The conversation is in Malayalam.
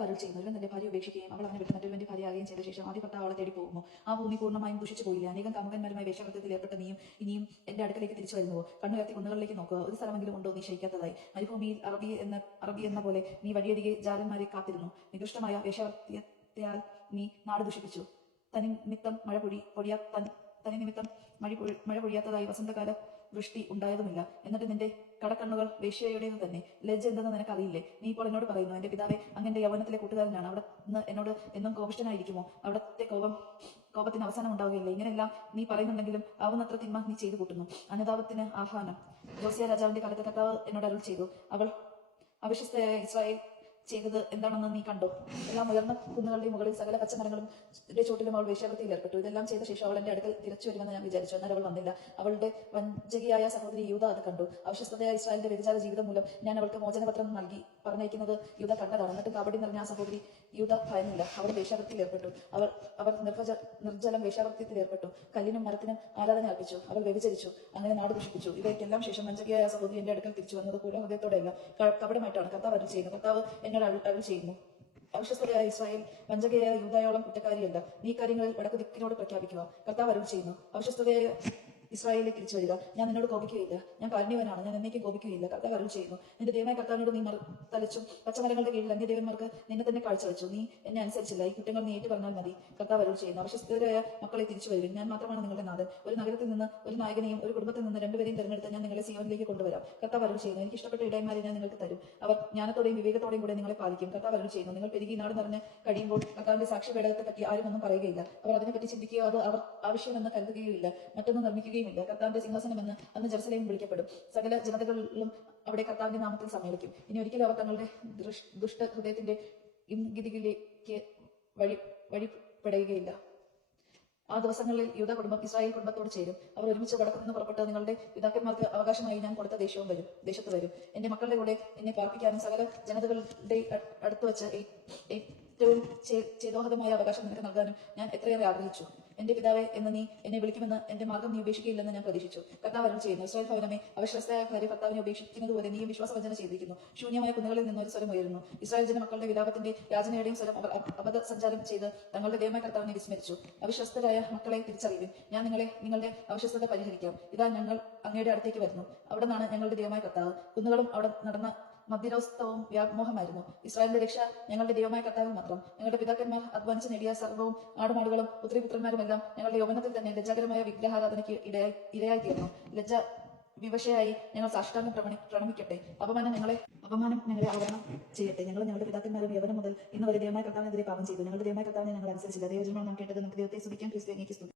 കർത്താവ് അരുൾ ചെയ്യുന്നു, ഒരുവൻ തന്റെ ഭാര്യ ഉപേക്ഷിക്കുകയും അവൾ അവനെ വിട്ട് മറ്റൊരുവന്റെ ഭാര്യയാകുകയും ചെയ്ത ശേഷം ആദ്യ ഭർത്താവ് അവളെ തേടി പോകുമോ? ആ ഭൂമി പൂർണ്ണമായും ദുഷിച്ചു പോയില്ല. അനേകം കാമുകന്മാരുമായി വേശ്യാവൃത്തത്തിൽ ഏർപ്പെട്ട നീയും ഇനിയും എന്റെ അടുക്കലേക്ക് തിരിച്ചു വരുന്നുവോ? കണ്ണുയർത്തി കുന്നുകളിലേക്ക് നോക്കുക, ഒരു സ്ഥലമെങ്കിലും ഉണ്ടോ നീ ശയിക്കാത്തതായി? മരുഭൂമിയിൽ അറബി എന്ന പോലെ നീ വഴിയരികെ ജാരന്മാരെ കാത്തിരുന്നു. നികൃഷ്ടമായ വേശ്യാവൃത്യത്താൽ നീ നാട് ദുഷിപ്പിച്ചു. തനിമിത്തം മഴ പൊഴിയാത്തതായി വസന്തകാല വൃഷ്ടി ഉണ്ടായതുമില്ല. എന്നിട്ട് നിന്റെ കടക്കണ്ണുകൾ വേശ്യയുടേത് തന്നെ. ലജ്ജ എന്തെന്ന് നിനക്ക് അറിയില്ലേ? നീ ഇപ്പോൾ എന്നോട് പറയുന്നു, എന്റെ പിതാവെ അങ്ങന്റെ യൗവനത്തിലെ കൂട്ടുകാരനാണ്, അവിടെ നിന്ന് എന്നോട് എന്നും കോപിഷ്ഠനായിരിക്കുമോ? അവിടത്തെ കോപത്തിന് അവസാനം ഉണ്ടാവുകയില്ല. ഇങ്ങനെയെല്ലാം നീ പറയുന്നുണ്ടെങ്കിലും ആവുന്നത്ര തിന്മ നീ ചെയ്തു കൂട്ടുന്നു. അനുതാപത്തിന് ആഹ്വാനം. ജോസിയ രാജാവിന്റെ കാലത്ത് കർത്താവ് എന്നോട് അരുൾ ചെയ്തു, അവൾ അവിശ്വസ്തയായ ഇസ്രായേൽ ചെയ്തത് എന്താണെന്ന് നീ കണ്ടോ? എല്ലാം ഉയർന്ന കുന്നുകളുടെ മുകളിൽ സകല പച്ചമരങ്ങളും ചുവട്ടിലും അവൾ വേശ്യാവൃത്തിയിൽ ഏർപ്പെട്ടു. ഇതെല്ലാം ചെയ്ത ശേഷം അവൾ എന്റെ അടുക്കൽ തിരിച്ചു വരുമെന്ന് ഞാൻ വിചാരിച്ചു. എന്നാൽ അവൾ വന്നില്ല. അവളുടെ വഞ്ചകിയായ സഹോദരി യൂദ അത് കണ്ടു. അവിശ്വസ്തയായ ഇസ്രായേലിന്റെ വ്യഭിചാര ജീവിതം മൂലം ഞാൻ അവൾക്ക് മോചനപത്രം നൽകി പറഞ്ഞയക്കുന്നത് യൂദ കണ്ടതാണ്. എന്നിട്ട് കാപടി നിറഞ്ഞ ആ സഹോദരി യൂദ ഭയന്നില്ല. അവൾ വേശ്യാവൃത്തിയിൽ ഏർപ്പെട്ടു. അവർ നിർജ്ജലം വേശ്യാവൃത്തിയിൽ ഏർപ്പെട്ടു. കല്ലിനും മരത്തിനും ആരാധന അർപ്പിച്ചു. അവൾ വ്യഭിചരിച്ചു. അങ്ങനെ നാട് ദുഷിപ്പിച്ചു. ഇവയ്ക്കെല്ലാം ശേഷം വഞ്ചകിയായ സഹോദരി എന്റെ അടുക്കൽ തിരിച്ചു വന്നത് പൂർണ്ണഹൃദയത്തോടെയല്ല, കപടമായിട്ടാണ്. കർത്താവ് അരുൾ ചെയ്യുന്നു. കർത്താവ് എന്നോട് അരുൾ ചെയ്യുന്നു, അവിശ്വസ്തയായ ഇസ്രായേൽ വഞ്ചകയായ യൂദായോളം കുറ്റക്കാരിയല്ല. നീ കാര്യങ്ങളിൽ വടക്കു ദിക്കിനോട് പ്രഖ്യാപിക്കുക. കർത്താവ് അരുൾ ചെയ്യുന്നു, അവിശ്വസ്തയായ ഇസ്രായേലിലേക്ക് തിരിച്ചു വരിക. ഞാൻ നിന്നോട് കോപിക്കുകയില്ല. ഞാൻ കാരുണ്യവാനാണ്. ഞാൻ എന്നേക്കും കോപിക്കുകയില്ല. കർത്താവ് അരുൾ ചെയ്യുന്നു, നിന്റെ ദൈവമായ കർത്താവിനോട് നീ തലച്ചും പച്ചമരങ്ങളുടെ കീഴിൽ അന്യദേവന്മാർക്ക് നിന്നെ തന്നെ കാഴ്ചവെച്ചു. നീ എന്നെ അനുസരിച്ചില്ല. ഈ കുറ്റങ്ങൾ നീ ഏറ്റു പറഞ്ഞാൽ മതി. കർത്താവ് അരുൾ ചെയ്യുന്നു, അവിശ്വസ്തരായ മക്കളെ തിരിച്ചു വരുവിൻ. ഞാൻ മാത്രമാണ് നിങ്ങളുടെ നാഥൻ. ഒരു നഗരത്തിൽ നിന്ന് ഒരു നായകനെയും ഒരു കുടുംബത്തിൽ നിന്ന് രണ്ടുപേരെയും തിരഞ്ഞെടുത്ത് ഞാൻ നിങ്ങളെ സിയോനിലേക്ക് കൊണ്ടുവരാം. കർത്താവ് അരുൾ ചെയ്യുന്നു, എനിക്ക് ഇഷ്ടപ്പെട്ട ഇടയന്മാരെ ഞാൻ നിങ്ങൾക്ക് തരും. അവർ ജ്ഞാനത്തോടെയും വിവേകത്തോടെയും കൂടെ നിങ്ങളെ പാലിക്കും. കർത്താവ് അരുൾ ചെയ്യുന്നു, നിങ്ങൾ പെരുകി നാട് നിറഞ്ഞ് കഴിയുമ്പോൾ കർത്താവിന്റെ സാക്ഷി പേടകത്തെ പറ്റി ആരും ഒന്നും പറയുകയില്ല. അവർ അതിനെപ്പറ്റി ചിന്തിക്കുകയോ അത് അവർ ആവശ്യമെന്ന് കരുതുകയോ ഇല്ല. മറ്റൊന്നും നിർമ്മിക്കുകയുമില്ല. കർത്താവിന്റെ സിംഹാസനമെന്ന് അന്ന് ജെറുസലേം വിളിക്കപ്പെടും. സകല ജനതകളിലും അവിടെ കർത്താവിന്റെ നാമത്തിൽ സമ്മേളിക്കും. ഇനി ഒരിക്കലും അവർ തങ്ങളുടെ ദുഷ്ട ഹൃദയത്തിന്റെ ഇംഗിതികളിലേക്ക് വഴിപ്പെടുകയില്ല. ആ ദിവസങ്ങളിൽ യൂദാ കുടുംബം ഇസ്രായേൽ കുടുംബത്തോട് ചേരും. അവർ ഒരുമിച്ച് വടക്കു നിന്ന് പുറപ്പെട്ട് നിങ്ങളുടെ പിതാക്കന്മാർക്ക് അവകാശമായി ഞാൻ കൊടുത്ത ദേശത്ത് വരും. എന്റെ മക്കളുടെ കൂടെ എന്നെ പാർപ്പിക്കാനും സകല ജനതകളുടെ അടുത്ത് വെച്ച് ഏറ്റവും ചേതോഹതമായ അവകാശം നിനക്ക് നൽകാനും ഞാൻ എത്രയേറെ ആഗ്രഹിച്ചു. എന്റെ പിതാവെ എന്ന് നീ എന്നെ വിളിക്കുമെന്ന് എന്റെ മാർഗം നീ ഉപേക്ഷിക്കില്ലെന്ന് ഞാൻ പ്രതീക്ഷിച്ചു. കർത്താവ് അരുൾ ചെയ്യുന്നു, ഇസ്രായേൽ ഭവനമേ, അവിശ്വസ്തയായ ഭാര്യ ഭർത്താവിനെ ഉപേക്ഷിക്കുന്നതുപോലെ നീയും വിശ്വാസവഞ്ചന ചെയ്തിരിക്കുന്നു. ശൂന്യമായ കുന്നുകളിൽ നിന്ന് ഒരു സ്വരം ഉയരുന്നു. ഇസ്രായേൽ ജനമക്കളുടെ വിലാപത്തിന്റെ യാചനയുടെയും സ്വരം അവർ അബദ്ധസഞ്ചാരം ചെയ്ത് തങ്ങളുടെ ദൈവമായ കർത്താവിനെ വിസ്മരിച്ചു. അവിശ്വസ്തരായ മക്കളെ തിരിച്ചറിയുവിൻ. ഞാൻ നിങ്ങളുടെ അവിശ്വസ്തത പരിഹരിക്കാം. ഇതാ ഞങ്ങൾ അങ്ങയുടെ അടുത്തേക്ക് വരുന്നു. അവിടെ നിന്നാണ് ഞങ്ങളുടെ ദൈവമായ കർത്താവ്. കുന്നുകളും അവിടെ നടന്ന മധ്യരോസ്തവും വ്യാമോഹമായിരുന്നു. ഇസ്രായേലിന്റെ രക്ഷ ഞങ്ങളുടെ ദൈവമായ കർത്താവിൽ മാത്രം. ഞങ്ങളുടെ പിതാക്കന്മാർ അധ്വാനിച്ച് നേടിയ സർവ്വവും ആടുമാടുകളും പുത്രിപുത്രന്മാരുമെല്ലാം ഞങ്ങളുടെ യൗവനത്തിൽ തന്നെ ലജ്ജാകരമായ വിഗ്രഹാരാധനയ്ക്ക് ഇടയായി തീർന്നു. ലജ്ജ വിവശയായി ഞങ്ങൾ സാഷ്ടാംഗം പ്രണമിക്കട്ടെ. അപമാനം ഞങ്ങളെ ആവരണം ചെയ്യട്ടെ. ഞങ്ങൾ ഞങ്ങളുടെ പിതാക്കന്മാരും യൗവനം മുതൽ ഇന്ന് വരെ ദൈവമായ കർത്താവിനെതിരെ പാപം ചെയ്തു. ഞങ്ങളുടെ ദൈവമായ കർത്താവിനെ ഞങ്ങൾ അനുസരിച്ചില്ല. ദൈവജനങ്ങൾ നാം കേട്ടത് നമുക്ക് ദൈവത്തെ സ്തുതിക്കാൻ ക്രിസ്തുവിനെ സ്തുതി.